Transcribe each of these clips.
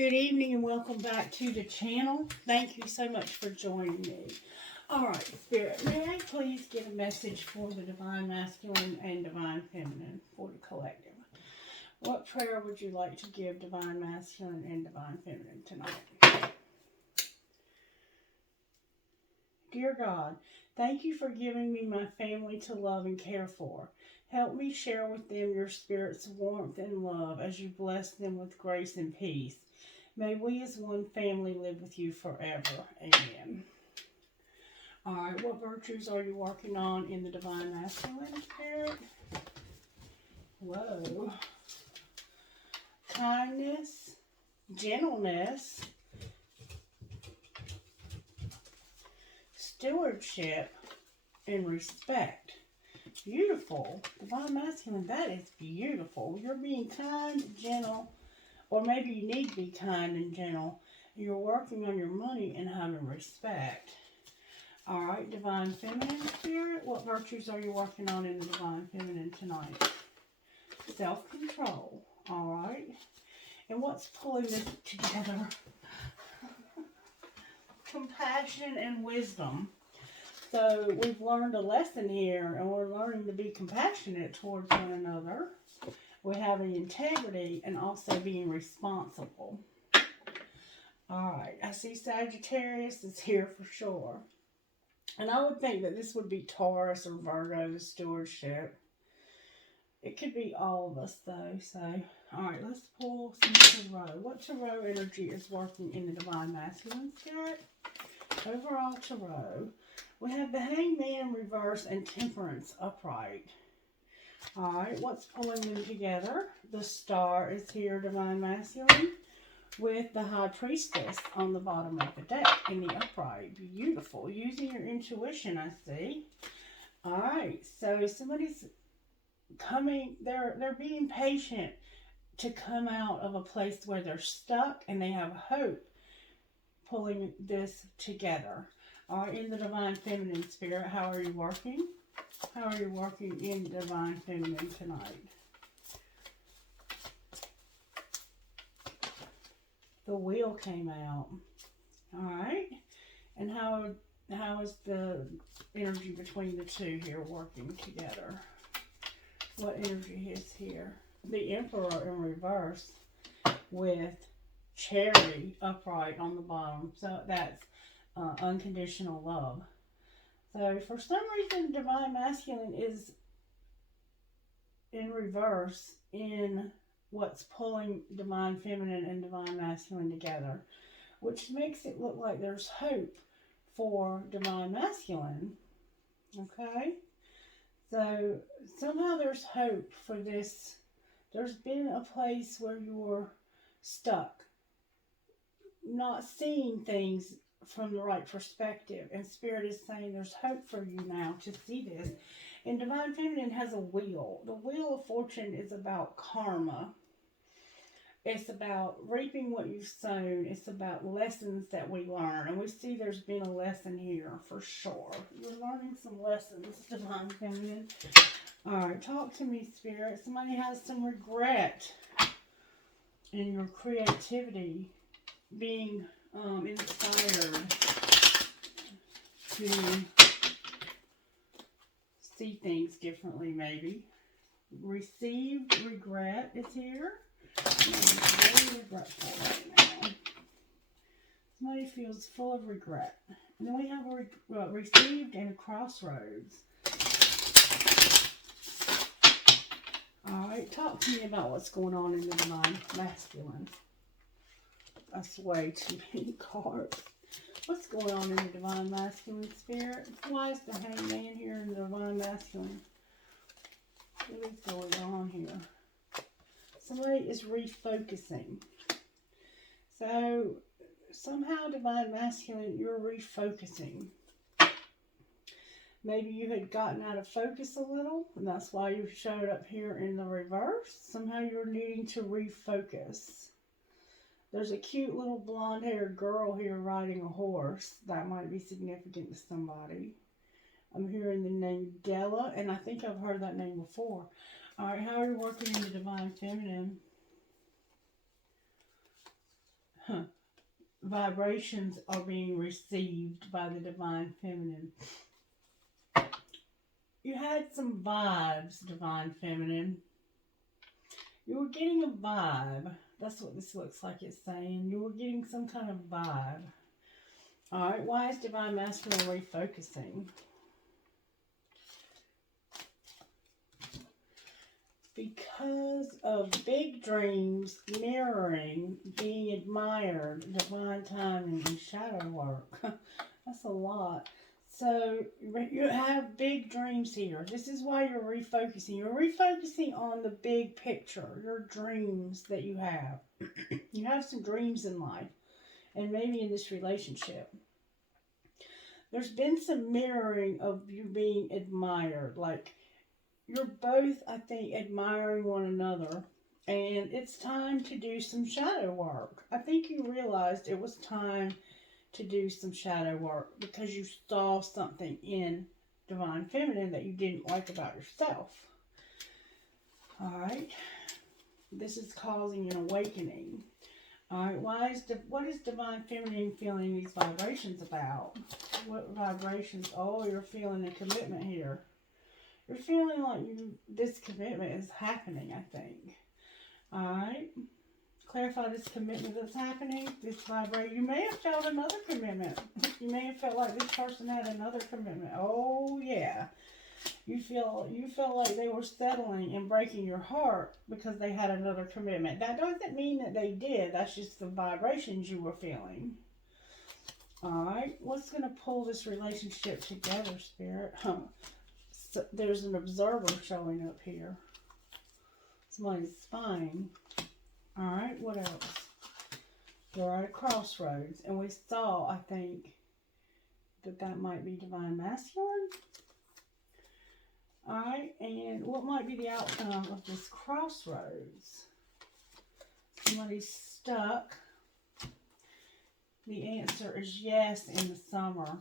Good evening and welcome back to the channel. Thank you so much for joining me. Alright, Spirit, may I please get a message for the Divine Masculine and Divine Feminine for the collective? What prayer would you like to give Divine Masculine and Divine Feminine tonight? Dear God, thank you for giving me my family to love and care for. Help me share with them your Spirit's warmth and love as you bless them with grace and peace. May we as one family live with you forever. Amen. Alright, what virtues are you working on in the Divine Masculine Spirit? Whoa. Kindness, gentleness, stewardship, and respect. Beautiful. Divine Masculine, that is beautiful. You're being kind, gentle, or maybe you need to be kind and gentle. You're working on your money and having respect. Alright, Divine Feminine Spirit, what virtues are you working on in the Divine Feminine tonight? Self-control. Alright. And what's pulling this together? Compassion and wisdom. So we've learned a lesson here, and we're learning to be compassionate towards one another. We're having integrity and also being responsible. Alright, I see Sagittarius is here for sure. And I would think that this would be Taurus or Virgo, the stewardship. It could be all of us though. So, alright, let's pull some tarot. What tarot energy is working in the Divine Masculine Spirit? Overall tarot. We have the Hangman in reverse and Temperance upright. Alright, what's pulling them together? The Star is here, Divine Masculine, with the High Priestess on the bottom of the deck in the upright. Beautiful. Using your intuition, I see. Alright, so somebody's coming, they're being patient to come out of a place where they're stuck and they have hope pulling this together. Alright, in the Divine Feminine Spirit, how are you working? How are you working in Divine Feminine tonight? The Wheel came out. Alright. And how is the energy between the two here working together? What energy is here? The Emperor in reverse with Charity upright on the bottom. So that's unconditional love. So for some reason, Divine Masculine is in reverse in what's pulling Divine Feminine and Divine Masculine together, which makes it look like there's hope for Divine Masculine. Okay? So somehow there's hope for this. There's been a place where you're stuck, not seeing things from the right perspective, and Spirit is saying there's hope for you now to see this. And Divine Feminine has a wheel. The Wheel of Fortune is about karma. It's about reaping what you've sown. It's about lessons that we learn, and we see there's been a lesson here for sure. You're learning some lessons, Divine Feminine. Alright, talk to me, Spirit. Somebody has some regret in your creativity, being inspired to see things differently, maybe. Received regret is here. Very regretful right now. Somebody feels full of regret. And then we have received and crossroads. Alright, talk to me about what's going on in the Divine Masculine. That's way too many cards. What's going on in the Divine Masculine Spirit? Why is the Hangman here in the Divine Masculine? What is going on here? Somebody is refocusing. So, somehow, Divine Masculine, you're refocusing. Maybe you had gotten out of focus a little, and that's why you showed up here in the reverse. Somehow you're needing to refocus. There's a cute little blonde-haired girl here riding a horse. That might be significant to somebody. I'm hearing the name Della, and I think I've heard that name before. Alright, how are you working in the Divine Feminine? vibrations are being received by the Divine Feminine. You had some vibes, Divine Feminine. You were getting a vibe. That's what this looks like it's saying. You were getting some kind of vibe. Alright, why is Divine Masculine refocusing? Because of big dreams mirroring being admired, divine timing, and shadow work. That's a lot. So you have big dreams here. This is why you're refocusing. You're refocusing on the big picture, your dreams that you have. You have some dreams in life, and maybe in this relationship. There's been some mirroring of you being admired. Like, you're both, I think, admiring one another. And it's time to do some shadow work. I think you realized it was time to do some shadow work because you saw something in Divine Feminine that you didn't like about yourself. Alright. This is causing an awakening. Alright, what is Divine Feminine feeling these vibrations about? What vibrations? Oh, you're feeling a commitment here. You're feeling like this commitment is happening, I think. Alright. Clarify this commitment that's happening. This vibration. You may have felt another commitment. You may have felt like this person had another commitment. Oh, yeah. You feel like they were settling and breaking your heart because they had another commitment. That doesn't mean that they did. That's just the vibrations you were feeling. Alright. What's going to pull this relationship together, Spirit? So there's an observer showing up here. Somebody's spying. Alright, what else? We're at a crossroads. And we saw, I think, that might be Divine Masculine. Alright, and what might be the outcome of this crossroads? Somebody's stuck. The answer is yes in the summer.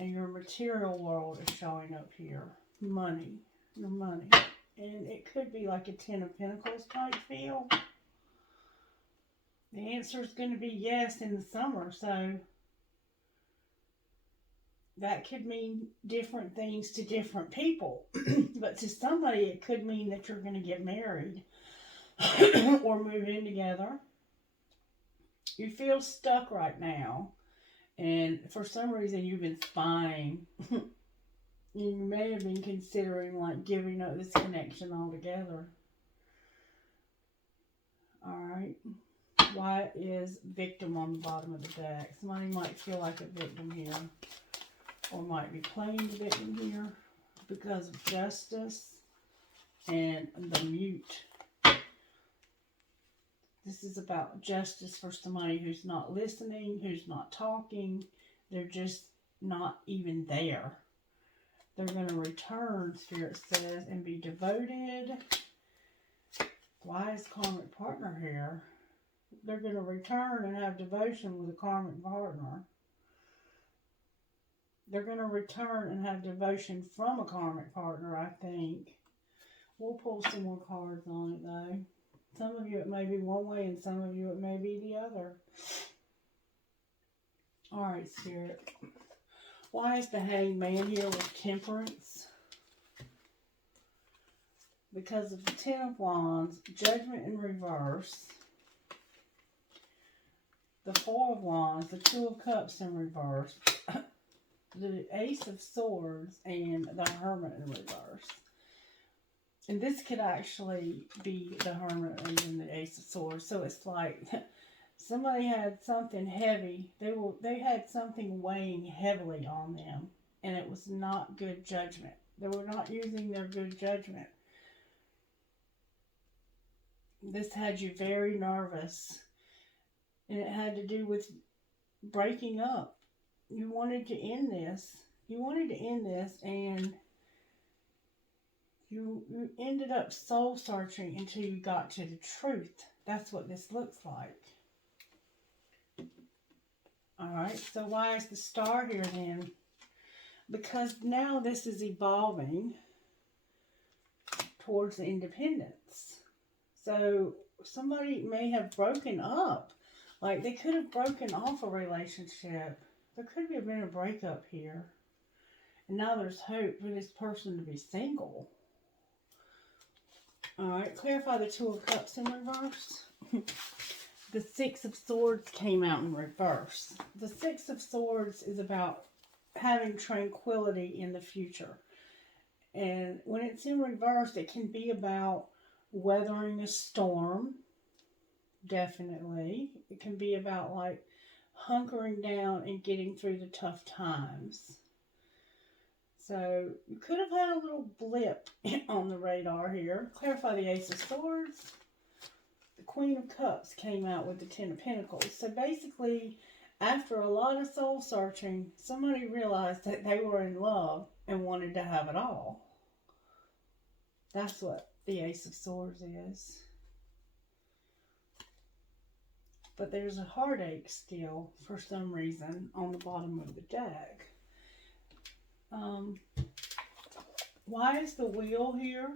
And your material world is showing up here. Money. Your money. And it could be like a 10 of Pentacles type feel. The answer is going to be yes in the summer. So that could mean different things to different people. But to somebody, it could mean that you're going to get married or move in together. You feel stuck right now. And for some reason, you've been spying. You may have been considering like giving up this connection altogether. Alright. Why is victim on the bottom of the deck? Somebody might feel like a victim here. Or might be playing the victim here. Because of justice and the mute. This is about justice for somebody who's not listening, who's not talking. They're just not even there. They're going to return, Spirit says, and be devoted. Why is karmic partner here? They're going to return and have devotion with a karmic partner. They're going to return and have devotion from a karmic partner, I think. We'll pull some more cards on it, though. Some of you it may be one way and some of you it may be the other. Alright, Spirit. Why is the Hanged Man here with Temperance? Because of the 10 of Wands, Judgment in reverse, the 4 of Wands, the 2 of Cups in reverse, the Ace of Swords, and the Hermit in reverse. And this could actually be the Hermit and then the Ace of Swords. So it's like somebody had something heavy. They had something weighing heavily on them. And it was not good judgment. They were not using their good judgment. This had you very nervous. And it had to do with breaking up. You wanted to end this. You wanted to end this and you ended up soul searching until you got to the truth. That's what this looks like. Alright, so why is the Star here then? Because now this is evolving towards the independence. So somebody may have broken up Like, they could have broken off a relationship. There could have been a breakup here. And now there's hope for this person to be single. Alright, clarify the Two of Cups in reverse. The Six of Swords came out in reverse. The Six of Swords is about having tranquility in the future. And when it's in reverse, it can be about weathering a storm. Definitely. It can be about, like, hunkering down and getting through the tough times. So, you could have had a little blip on the radar here. Clarify the Ace of Swords. The Queen of Cups came out with the Ten of Pentacles. So, basically, after a lot of soul searching, somebody realized that they were in love and wanted to have it all. That's what the Ace of Swords is. But there's a heartache still, for some reason, on the bottom of the deck. Why is the Wheel here?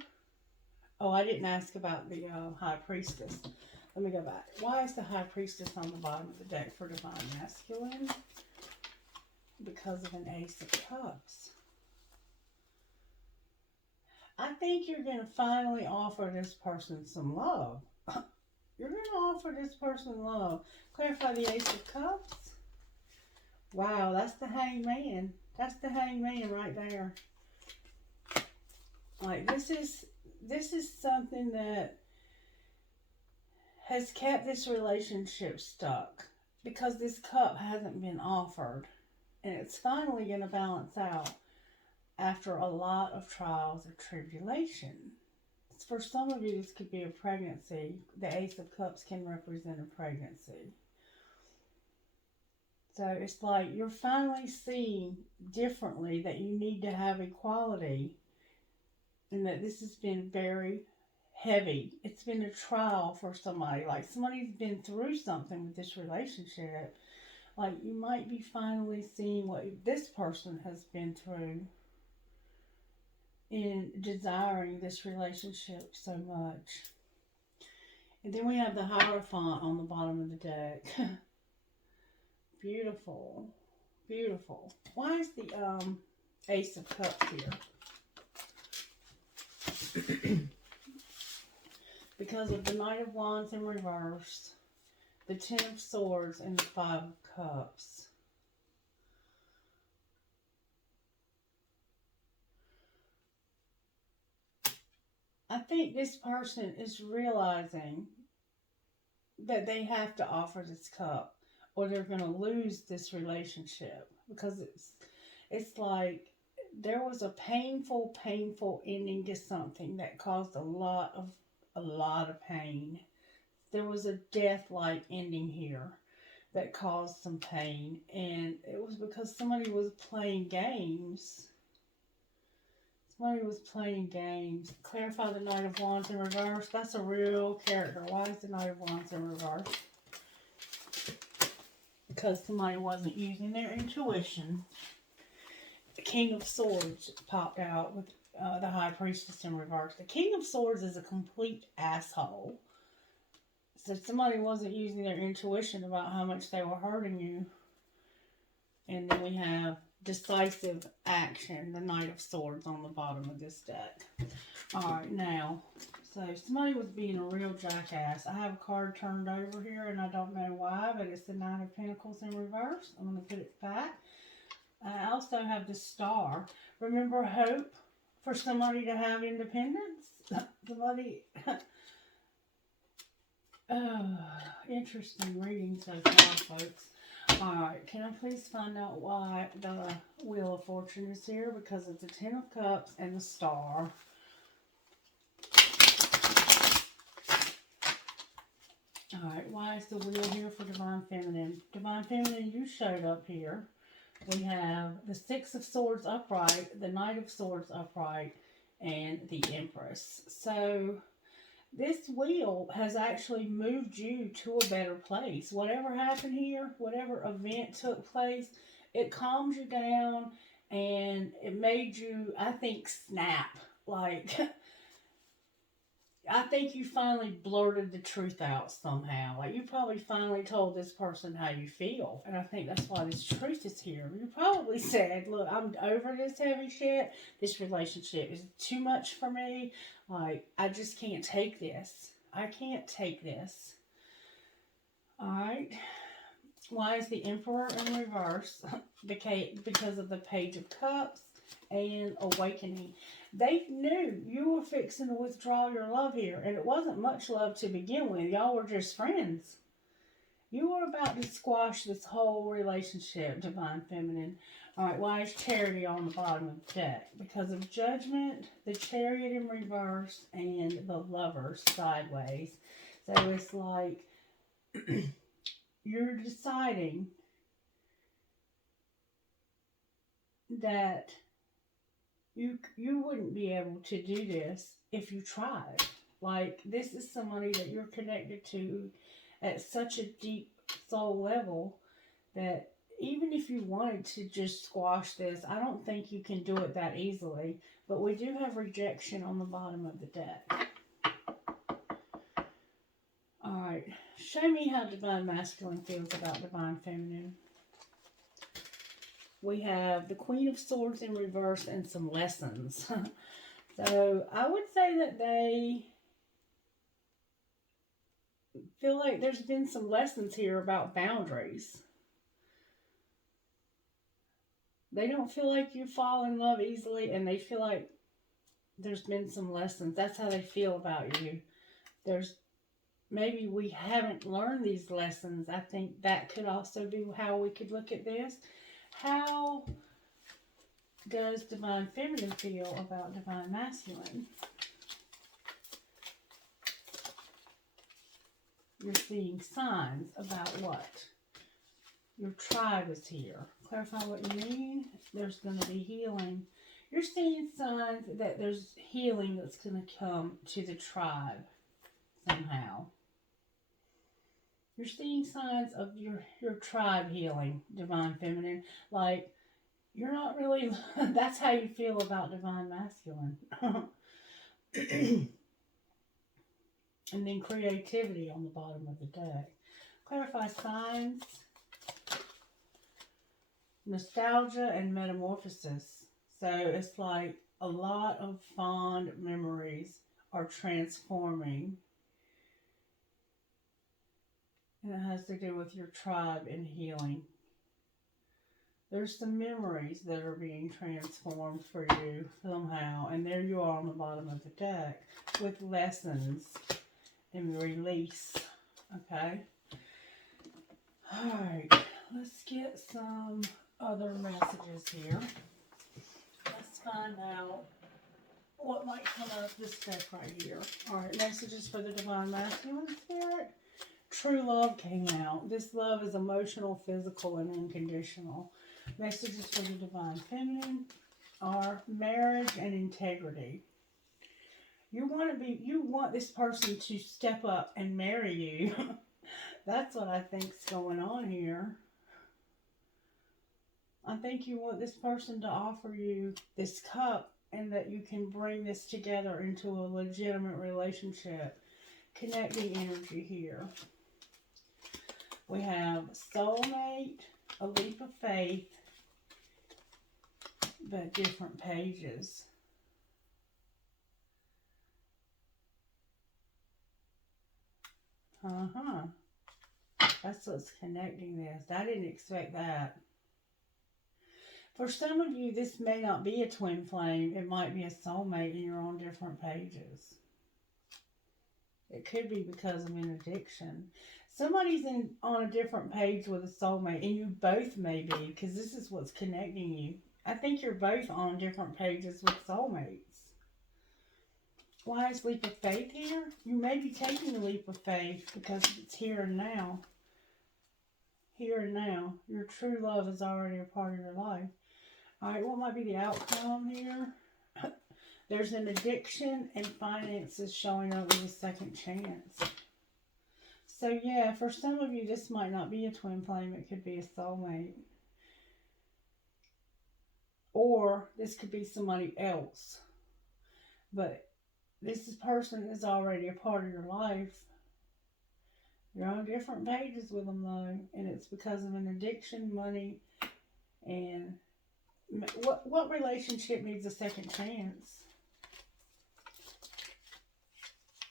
Oh, I didn't ask about the High Priestess. Let me go back. Why is the High Priestess on the bottom of the deck for Divine Masculine? Because of an Ace of Cups. I think you're going to finally offer this person some love. You're going to offer this person love. Clarify the Ace of Cups. Wow, that's the Hangman. That's the Hangman right there. Like, this is something that has kept this relationship stuck because this cup hasn't been offered. And it's finally going to balance out after a lot of trials or tribulation. For some of you, this could be a pregnancy. The Ace of Cups can represent a pregnancy. So it's like you're finally seeing differently that you need to have equality and that this has been very heavy. It's been a trial for somebody. Like, somebody's been through something with this relationship. Like, you might be finally seeing what this person has been through in desiring this relationship so much. And then we have the Hierophant on the bottom of the deck. Beautiful. Beautiful. Why is the Ace of Cups here? Because of the Knight of Wands in reverse, the Ten of Swords, and the Five of Cups. I think this person is realizing that they have to offer this cup or they're going to lose this relationship, because it's like there was a painful ending to something that caused a lot of pain. There was a death-like ending here that caused some pain, and it was because somebody was playing games. Somebody was playing games. Clarify the Knight of Wands in reverse. That's a real character. Why is the Knight of Wands in reverse? Because somebody wasn't using their intuition. The King of Swords popped out with the High Priestess in reverse. The King of Swords is a complete asshole. So somebody wasn't using their intuition about how much they were hurting you. And then we have decisive action, the Knight of Swords on the bottom of this deck. Alright, now, so somebody was being a real jackass. I have a card turned over here, and I don't know why, but it's the Nine of Pentacles in reverse. I'm going to put it back. I also have the Star. Remember hope for somebody to have independence? Somebody... Oh, interesting reading so far, folks. Alright, can I please find out why the Wheel of Fortune is here? Because of the Ten of Cups and the Star. Alright, why is the Wheel here for Divine Feminine? Divine Feminine, you showed up here. We have the Six of Swords upright, the Knight of Swords upright, and the Empress. So this wheel has actually moved you to a better place. Whatever happened here, whatever event took place, it calmed you down and it made you, I think, snap. Like, I think you finally blurted the truth out somehow. Like, you probably finally told this person how you feel. And I think that's why this truth is here. You probably said, look, I'm over this heavy shit. This relationship is too much for me. Like, I just can't take this. I can't take this. Alright. Why is the Emperor in reverse? Because of the Page of Cups and Awakening. They knew you were fixing to withdraw your love here, and it wasn't much love to begin with. Y'all were just friends. You were about to squash this whole relationship, Divine Feminine. Alright, why is Charity on the bottom of the deck? Because of Judgment, the Chariot in reverse, and the Lovers sideways. So it's like you're deciding that you wouldn't be able to do this if you tried. Like, this is somebody that you're connected to at such a deep soul level that even if you wanted to just squash this, I don't think you can do it that easily. But we do have rejection on the bottom of the deck. Alright, show me how Divine Masculine feels about Divine Feminine. We have the Queen of Swords in reverse and some lessons. So I would say that they feel like there's been some lessons here about boundaries. They don't feel like you fall in love easily, and they feel like there's been some lessons. That's how they feel about you. Maybe we haven't learned these lessons. I think that could also be how we could look at this. How does Divine Feminine feel about Divine Masculine? You're seeing signs about what? Your tribe is here. Clarify what you mean. There's going to be healing. You're seeing signs that there's healing that's going to come to the tribe somehow. You're seeing signs of your tribe healing, Divine Feminine. Like, you're not really, that's how you feel about Divine Masculine. And then creativity on the bottom of the deck. Clarify signs. Nostalgia and metamorphosis. So it's like a lot of fond memories are transforming. And it has to do with your tribe and healing. There's some memories that are being transformed for you somehow. And there you are on the bottom of the deck with lessons and release. Okay? Alright. Let's get some other messages here. Let's find out what might come out of this deck right here. Alright. Messages for the Divine Masculine Spirit. True love came out. This love is emotional, physical, and unconditional. Messages for the Divine Feminine are marriage and integrity. You want this person to step up and marry you. That's what I think's going on here. I think you want this person to offer you this cup and that you can bring this together into a legitimate relationship. Connecting energy here. We have soulmate, a leap of faith, but different pages. That's what's connecting this. I didn't expect that. For some of you, this may not be a twin flame. It might be a soulmate and you're on different pages. It could be because of an addiction. Somebody's on a different page with a soulmate, and you both may be, because this is what's connecting you. I think you're both on different pages with soulmates. Why is leap of faith here? You may be taking a leap of faith because it's here and now. Here and now. Your true love is already a part of your life. Alright, what might be the outcome here? There's an addiction and finances showing up with a second chance. So yeah, for some of you, this might not be a twin flame. It could be a soulmate. Or this could be somebody else. But person is already a part of your life. You're on different pages with them though, and it's because of an addiction, money, and what relationship needs a second chance?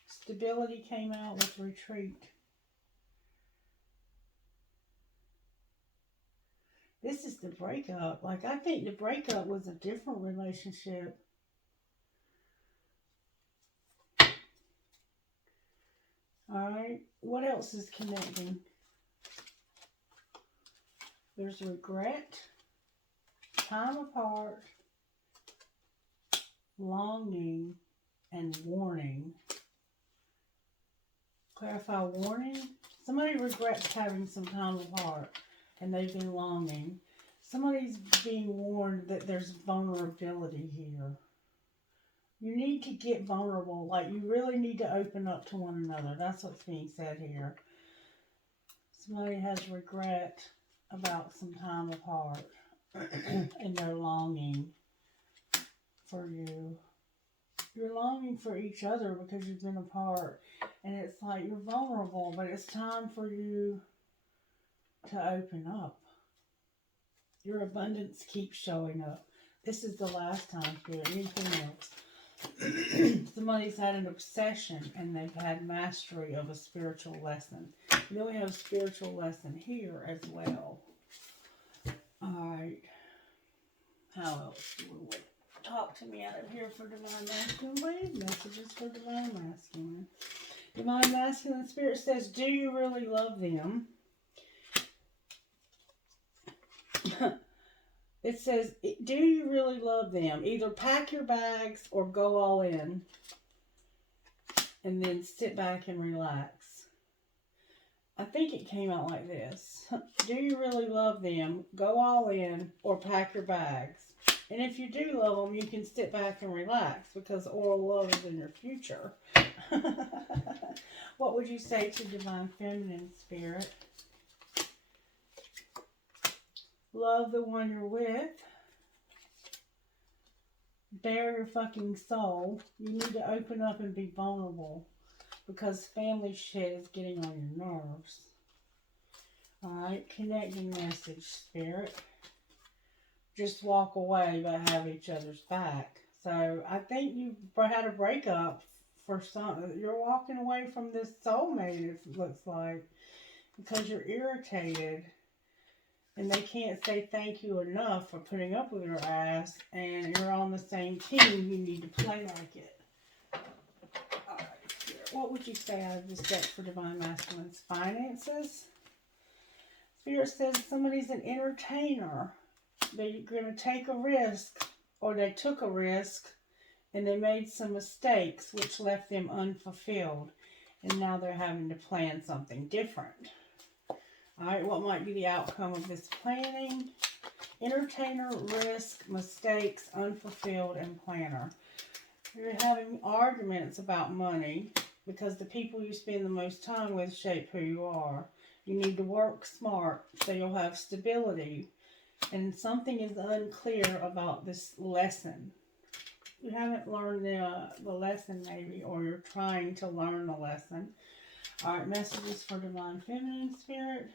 Stability came out with retreat. This is the breakup. Like, I think the breakup was a different relationship. Alright, what else is connecting? There's regret, time apart, longing, and warning. Clarify warning. Somebody regrets having some time apart and they've been longing. Somebody's being warned that there's vulnerability here. You need to get vulnerable. Like, you really need to open up to one another. That's what's being said here. Somebody has regret about some time apart and they're longing for you. You're longing for each other because you've been apart. And it's like you're vulnerable, but it's time for you to open up. Your abundance keeps showing up. This is the last time for anything else. Somebody's had an obsession and they've had mastery of a spiritual lesson. And then we have a spiritual lesson here as well. Alright. How else do we talk to me out of here for Divine Masculine? Wave messages for Divine Masculine. Divine Masculine Spirit says, do you really love them? It says, do you really love them? Either pack your bags or go all in. And then sit back and relax. I think it came out like this. Do you really love them? Go all in or pack your bags. And if you do love them, you can sit back and relax because oral love is in your future. What would you say to Divine Feminine Spirit? Love the one you're with. Bare your fucking soul. You need to open up and be vulnerable because family shit is getting on your nerves. Alright, connecting message, Spirit. Just walk away but have each other's back. So I think you had a breakup for something. You're walking away from this soulmate, it looks like, because you're irritated. And they can't say thank you enough for putting up with your ass. And you're on the same team. You need to play like it. Alright, what would you say out of this deck for Divine Masculine's finances? Spirit says somebody's an entertainer. They're going to take a risk. Or they took a risk. And they made some mistakes which left them unfulfilled. And now they're having to plan something different. Alright, what might be the outcome of this planning? Entertainer, risk, mistakes, unfulfilled, and planner. You're having arguments about money because the people you spend the most time with shape who you are. You need to work smart so you'll have stability. And something is unclear about this lesson. You haven't learned the lesson maybe, or you're trying to learn the lesson. Alright, messages for Divine Feminine Spirit.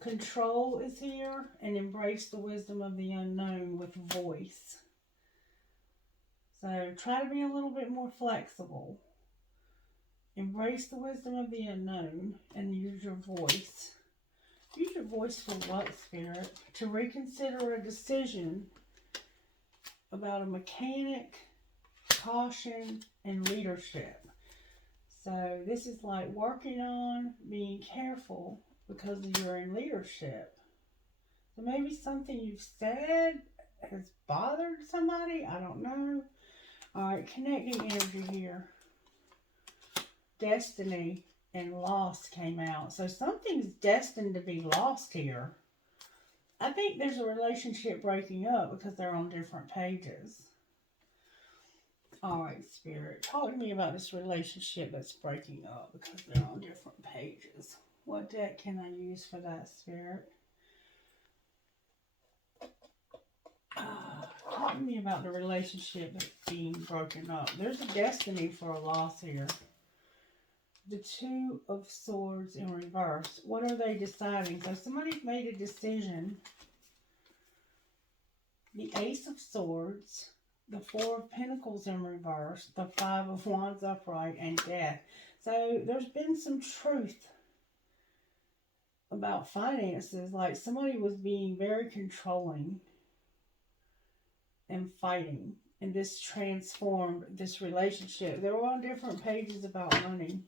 Control is here, and embrace the wisdom of the unknown with voice. So try to be a little bit more flexible. Embrace the wisdom of the unknown and use your voice. Use your voice for what, Spirit? To reconsider a decision about a mechanic, caution, and leadership. So this is like working on being careful because you're in leadership. So maybe something you've said has bothered somebody. I don't know. Alright, connecting energy here. Destiny and loss came out. So something's destined to be lost here. I think there's a relationship breaking up because they're on different pages. Alright, Spirit. Talk to me about this relationship that's breaking up because they're on different pages. What deck can I use for that, Spirit? Talk to me me about the relationship that's being broken up. There's a destiny for a loss here. The Two of Swords in reverse. What are they deciding? So somebody's made a decision. The Ace of Swords, the Four of Pentacles in reverse, the Five of Wands upright, and Death. So there's been some truth about finances. Like somebody was being very controlling and fighting. And this transformed this relationship. They were on different pages about money.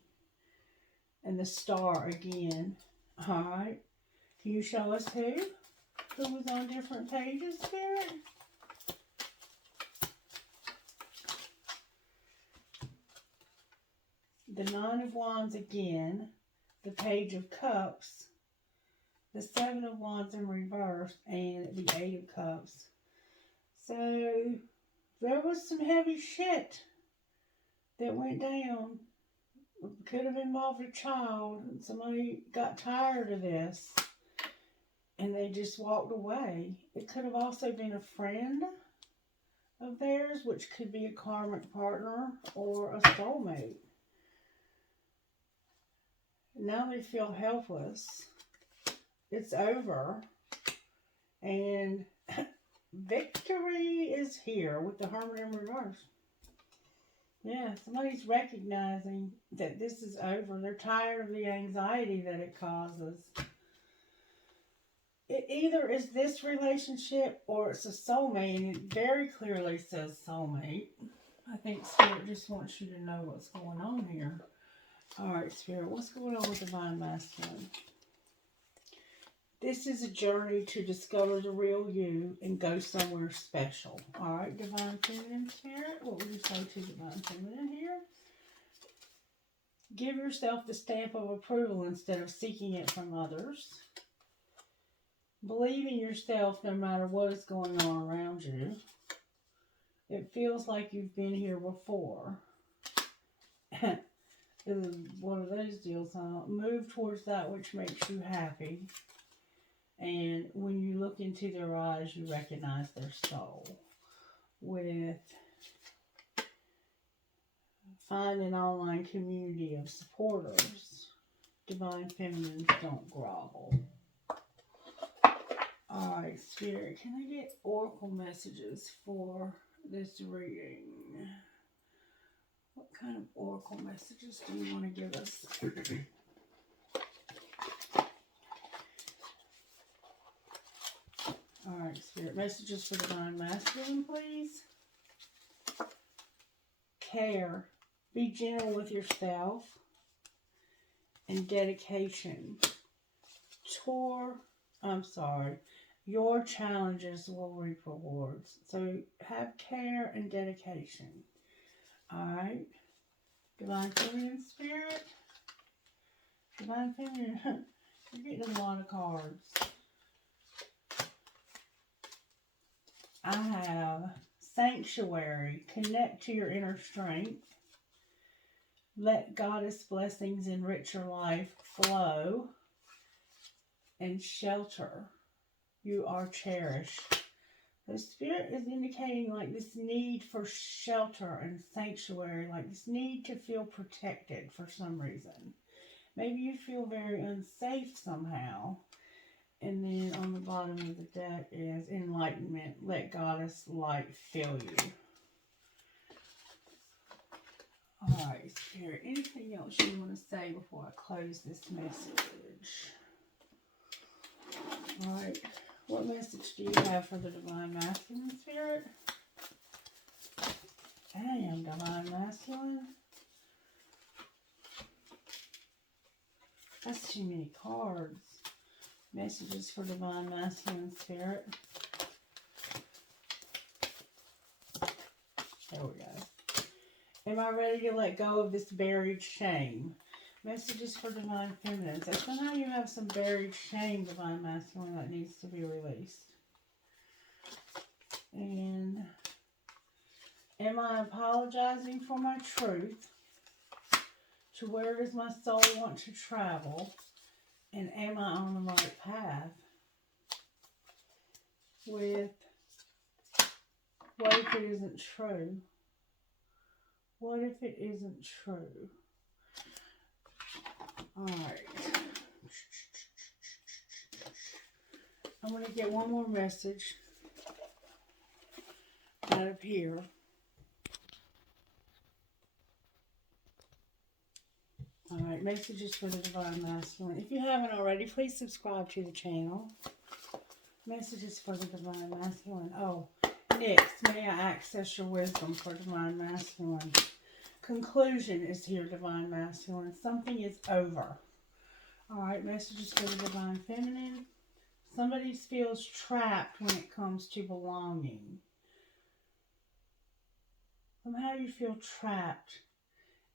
And the Star again. Alright. Can you show us who? Who was on different pages, Spirit? The Nine of Wands again. The Page of Cups. The Seven of Wands in reverse. And the Eight of Cups. So, there was some heavy shit that went down. Could have involved a child. Somebody got tired of this. And they just walked away. It could have also been a friend of theirs, which could be a karmic partner or a soulmate. Now they feel helpless. It's over. And victory is here with the Hermit in reverse. Yeah, somebody's recognizing that this is over. They're tired of the anxiety that it causes. It either is this relationship or it's a soulmate, and it very clearly says soulmate. I think Spirit just wants you to know what's going on here. Alright, Spirit, what's going on with Divine Masculine? This is a journey to discover the real you and go somewhere special. Alright, Divine Feminine Spirit, what would you say to Divine Feminine here? Give yourself the stamp of approval instead of seeking it from others. Believe in yourself no matter what is going on around you. It feels like you've been here before. This is one of those deals, huh? Move towards that which makes you happy. And when you look into their eyes, you recognize their soul. With find an online community of supporters. Divine Feminines don't grovel. Alright, Spirit, can I get oracle messages for this reading? What kind of oracle messages do you want to give us? Alright, Spirit, messages for Divine Masculine, please. Care. Be gentle with yourself. And dedication. Your challenges will reap rewards. So have care and dedication. Alright. Divine Feminine Spirit. Divine Feminine. You're getting a lot of cards. I have Sanctuary. Connect to your inner strength. Let Goddess blessings enrich your life flow. And Shelter. You are cherished. The Spirit is indicating like this need for shelter and sanctuary, like this need to feel protected for some reason. Maybe you feel very unsafe somehow. And then on the bottom of the deck is Enlightenment. Let Goddess light fill you. Alright, Spirit, anything else you want to say before I close this message? Alright, what message do you have for the Divine Masculine, Spirit? Damn, Divine Masculine. That's too many cards. Messages for Divine Masculine, Spirit. There we go. Am I ready to let go of this buried shame? Messages for Divine Feminine. So somehow you have some buried shame, Divine Masculine, that needs to be released. And am I apologizing for my truth? To where does my soul want to travel? And am I on the right path? With What if it isn't true? What if it isn't true? Alright. I'm going to get one more message out of here. Alright, messages for the Divine Masculine. If you haven't already, please subscribe to the channel. Messages for the Divine Masculine. Oh, next, may I access your wisdom for Divine Masculine. Conclusion is here, Divine Masculine. Something is over. Alright, messages for the Divine Feminine. Somebody feels trapped when it comes to belonging. Somehow you feel trapped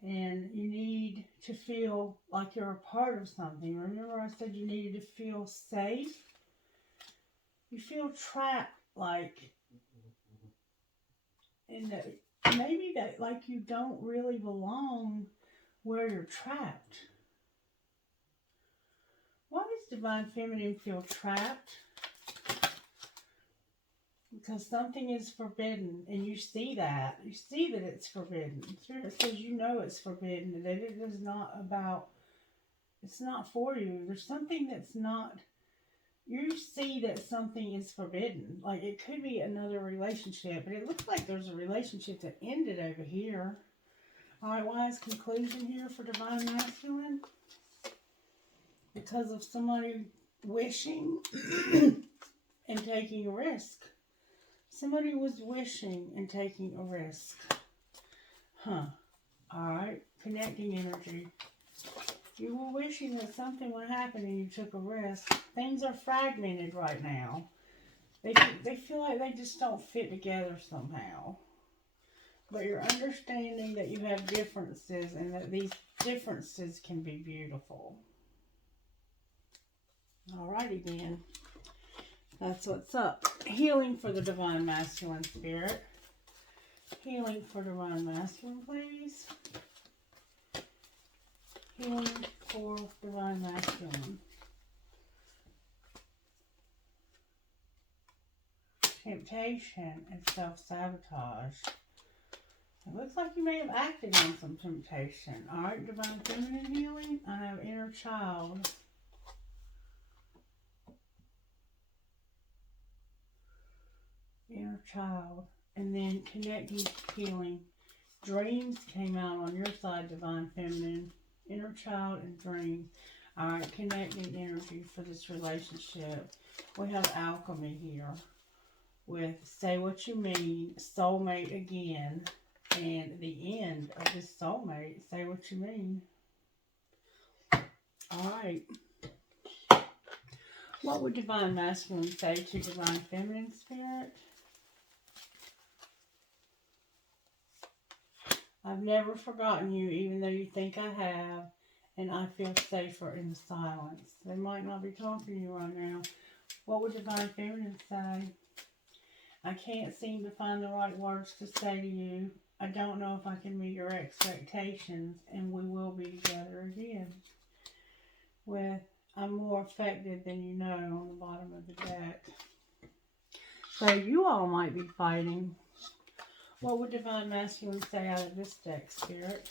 and you need to feel like you're a part of something. Remember I said you needed to feel safe? You feel trapped, like, in the, maybe that, like you don't really belong where you're trapped. Why does Divine Feminine feel trapped? Because something is forbidden, and you see that. You see that it's forbidden. Spirit says you know it's forbidden, that it is not about, it's not for you. There's something that's not, you see that something is forbidden. Like it could be another relationship, but it looks like there's a relationship that ended over here. Alright, why is conclusion here for Divine Masculine? Because of somebody wishing and taking a risk. Somebody was wishing and taking a risk. Alright, connecting energy. You were wishing that something would happen and you took a risk. Things are fragmented right now. They feel like they just don't fit together somehow. But you're understanding that you have differences and that these differences can be beautiful. Alrighty then. That's what's up. Healing for the Divine Masculine Spirit. Healing for Divine Masculine, please. Healing for Divine Masculine. Temptation and self-sabotage. It looks like you may have acted on some temptation. Alright, Divine Feminine healing. I have inner child. Inner child. And then connecting healing. Dreams came out on your side, Divine Feminine. Inner child and dreams. Alright, connecting energy for this relationship. We have alchemy here. With say what you mean, soulmate again. And the end of this soulmate, say what you mean. Alright. What would Divine Masculine say to Divine Feminine Spirit? I've never forgotten you, even though you think I have, and I feel safer in the silence. They might not be talking to you right now. What would Divine Feminine say? I can't seem to find the right words to say to you. I don't know if I can meet your expectations, and we will be together again. With, I'm more affected than you know on the bottom of the deck. So you all might be fighting. What would Divine Masculine say out of this deck, Spirit?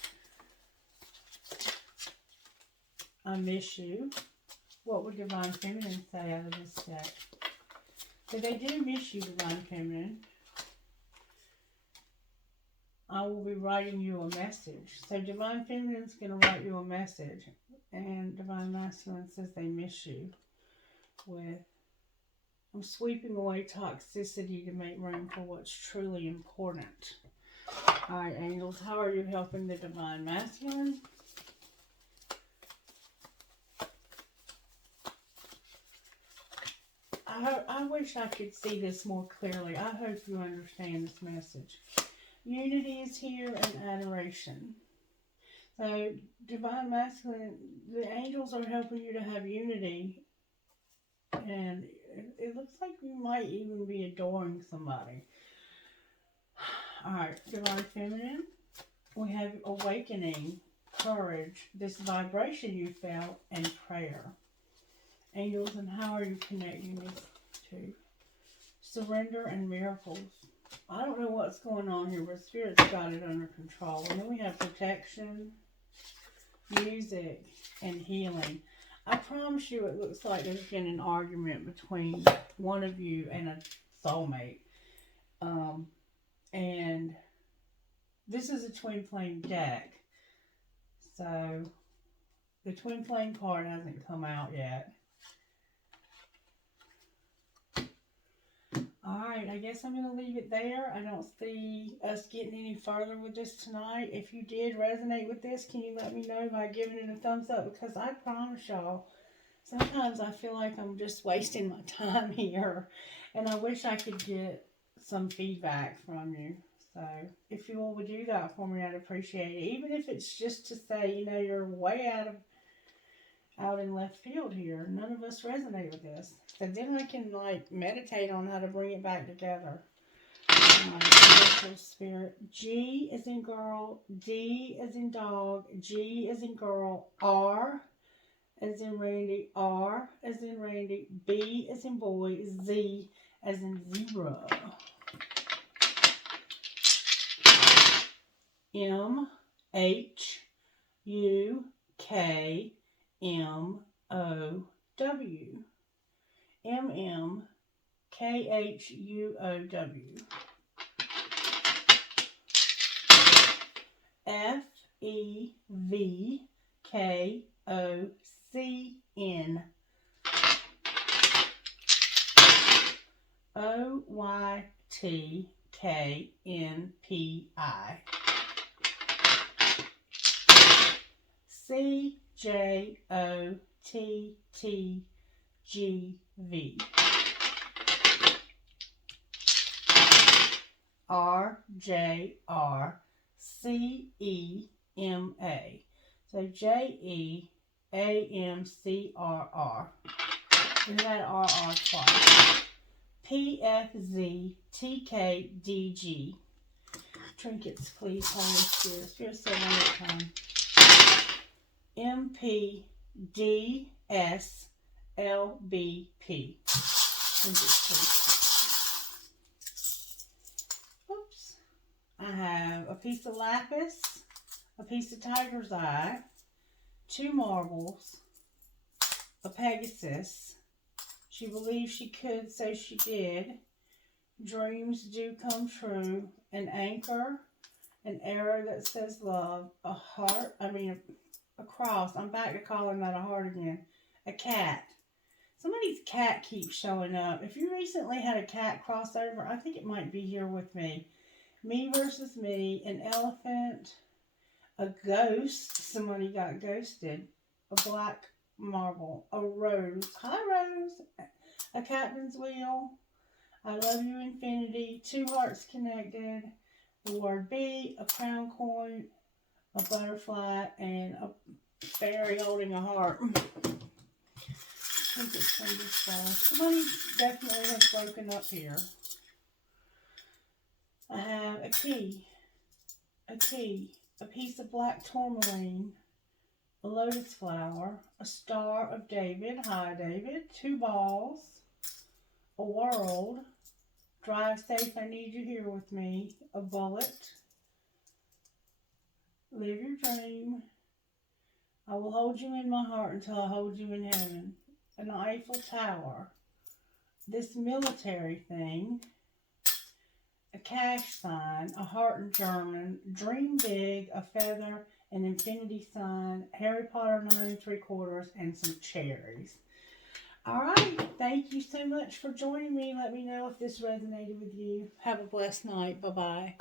I miss you. What would Divine Feminine say out of this deck? So they do miss you, Divine Feminine. I will be writing you a message. So Divine Feminine's going to write you a message. And Divine Masculine says they miss you. With, I'm sweeping away toxicity to make room for what's truly important. Alright, angels, how are you helping the Divine Masculine? I wish I could see this more clearly. I hope you understand this message. Unity is here and adoration. So, Divine Masculine, the angels are helping you to have unity. And it looks like you might even be adoring somebody. Alright, Divine Feminine, we have awakening, courage, this vibration you felt, and prayer. Angels, and how are you connecting these two? Surrender and miracles. I don't know what's going on here, but Spirit's got it under control. And then we have protection, music, and healing. I promise you it looks like there's been an argument between one of you and a soulmate. And this is a twin flame deck. So the twin flame card hasn't come out yet. Alright, I guess I'm going to leave it there. I don't see us getting any further with this tonight. If you did resonate with this, can you let me know by giving it a thumbs up? Because I promise y'all, sometimes I feel like I'm just wasting my time here. And I wish I could get some feedback from you. So, if you all would do that for me, I'd appreciate it. Even if it's just to say, you know, you're way out in left field here. None of us resonate with this. So then I can like meditate on how to bring it back together. Spirit. G as in girl, D as in dog, G as in girl, R as in Randy, R as in Randy, B as in boy, Z as in zebra. M H U K M O W. M M K H U O W. F E V K O C N. O Y T K N P I. C J O T T G V. R J R C E M A. So J E A M C R R. And that R twice. P F Z T K D G. Trinkets, please, Holy Spirit. Spirit said one more time. M P D S L B P. Trinkets, please. Oops. I have a piece of lapis, a piece of tiger's eye, 2 marbles, a Pegasus. She believed she could, so she did. Dreams do come true. An anchor, an arrow that says love, a heart, a cross. I'm back to calling that a heart again. A cat. Somebody's cat keeps showing up. If you recently had a cat crossover, I think it might be here with me. Me versus me, an elephant, a ghost. Somebody got ghosted. A black marble, a rose. Hi, Rose. A captain's wheel. I love you, infinity. 2 hearts connected. The word B, a crown coin, a butterfly, and a fairy holding a heart. I think it's from this far. Somebody definitely has broken up here. I have a key, a piece of black tourmaline, a lotus flower, a star of David. Hi, David. 2 balls, a world. Drive safe, I need you here with me. A bullet. Live your dream. I will hold you in my heart until I hold you in heaven. An Eiffel Tower. This military thing. A cash sign. A heart in German. Dream big. A feather. An infinity sign. Harry Potter 9 3/4. And some cherries. Alright, thank you so much for joining me. Let me know if this resonated with you. Have a blessed night. Bye-bye.